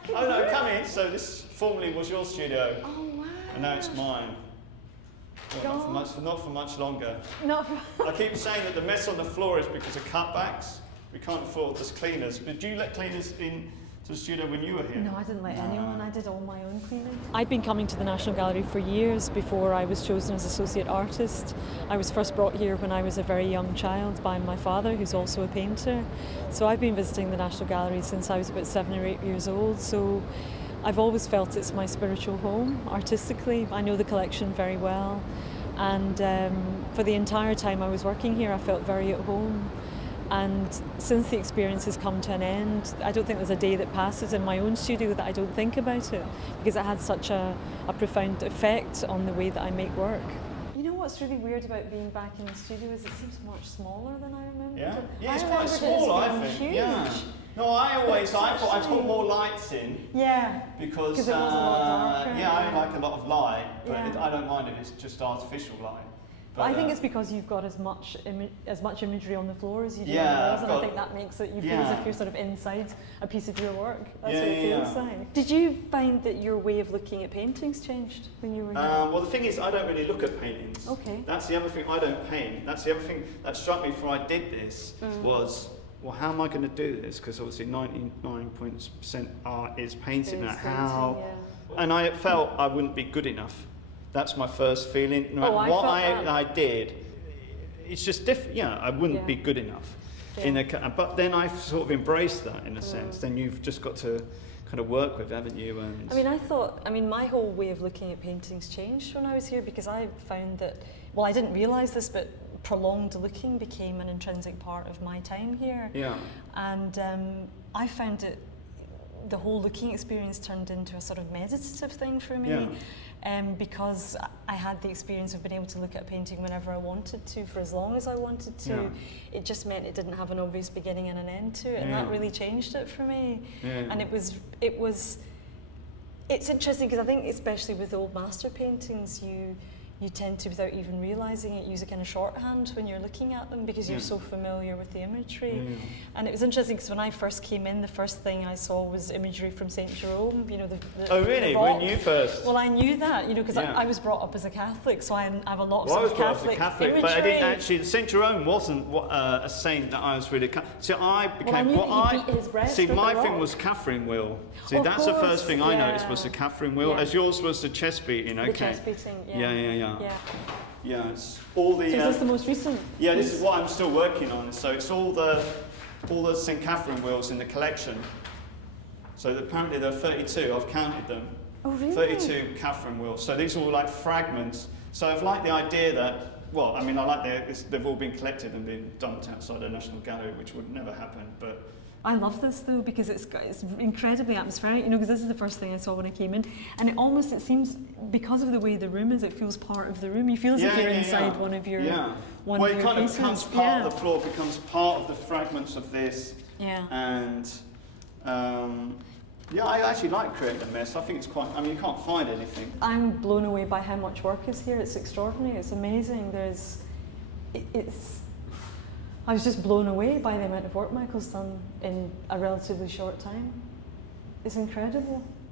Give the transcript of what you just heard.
Oh no, come in. So this formerly was your studio. Oh wow. And now it's mine. Well, not for much longer. Not for I keep saying that the mess on the floor is because of cutbacks. We can't afford this cleaners. But do you let cleaners in to the studio when you were here? No, I didn't let anyone. I did all my own cleaning. I'd been coming to the National Gallery for years before I was chosen as Associate Artist. I was first brought here when I was a very young child by my father, who's also a painter. So I've been visiting the National Gallery since I was about 7 or 8 years old. So I've always felt it's my spiritual home, artistically. I know the collection very well. And for the entire time I was working here, I felt very at home. And since the experience has come to an end, I don't think there's a day that passes in my own studio that I don't think about it, because it had such a profound effect on the way that I make work. You know what's really weird about being back in the studio is it seems much smaller than I remembered. Yeah, it's quite small, I think. Huge. Yeah. No, I thought I'd put more lights in. Yeah. Because it was a lot darker. yeah, I like a lot of light, but Yeah. I don't mind if it's just artificial light. But I think it's because you've got as much imagery on the floor as you do on Yeah, the walls, and I got- think that makes it, you feel Yeah. as if you're sort of inside a piece of your work. That's Yeah, what it yeah, feels yeah. like. Did you find that your way of looking at paintings changed when you were here? Well, the thing is, I don't really look at paintings. Okay. That's the other thing, I don't paint. That's the other thing that struck me before I did this was, well, how am I going to do this? Because obviously 99% art is painting. It Now, is how? painting, And I felt I wouldn't be good enough. That's my first feeling. No matter I what felt that. I did, it's just different. Yeah, I wouldn't be good enough. But then I've sort of embraced that in a sense. Then you've just got to kind of work with, haven't you? And I mean, my whole way of looking at paintings changed when I was here, because I found that, well, I didn't realise this, but prolonged looking became an intrinsic part of my time here. Yeah. And I found it, the whole looking experience turned into a sort of meditative thing for me. Because I had the experience of being able to look at a painting whenever I wanted to, for as long as I wanted to. Yeah. It just meant it didn't have an obvious beginning and an end to it, and that really changed it for me. And it's interesting because I think especially with old master paintings, you tend to, without even realising it, use a kind of shorthand when you're looking at them because you're so familiar with the imagery. And it was interesting because when I first came in, the first thing I saw was imagery from St. Jerome, you know, Oh really? the rock. When you first? Well, I knew that, you know, because I was brought up as a Catholic, so I have a lot of Well, I sort was of brought up as a Catholic Catholic, imagery. but I didn't actually. St. Jerome wasn't a saint that I was really. So I became. knew that he beat his breast See, with my the thing rock. was Catherine wheel. See, Of that's the course, first thing I noticed was the yeah. Catherine wheel, Yeah. as yours was the chest beating. Okay. The chest beating, Yeah. Yeah, it's all the. So is this the most recent? Yeah, this is what I'm still working on. So it's all the St. Catherine wheels in the collection. So apparently there are 32. I've counted them. Oh really? 32 Catherine wheels. So these are all like fragments. So I've liked the idea that. Well, I mean, I like they've all been collected and been dumped outside the National Gallery, which would never happen. But I love this though because it's incredibly atmospheric, you know, because this is the first thing I saw when I came in, and it seems, because of the way the room is, it feels part of the room. You feel as if you're inside one of your one well, of it your kind of pieces. becomes part of the floor, becomes part of the fragments of this. Yeah. And I actually like creating a mess. I think it's quite. I mean, you can't find anything. I'm blown away by how much work is here. It's extraordinary. It's amazing. I was just blown away by the amount of work Michael's done in a relatively short time. It's incredible.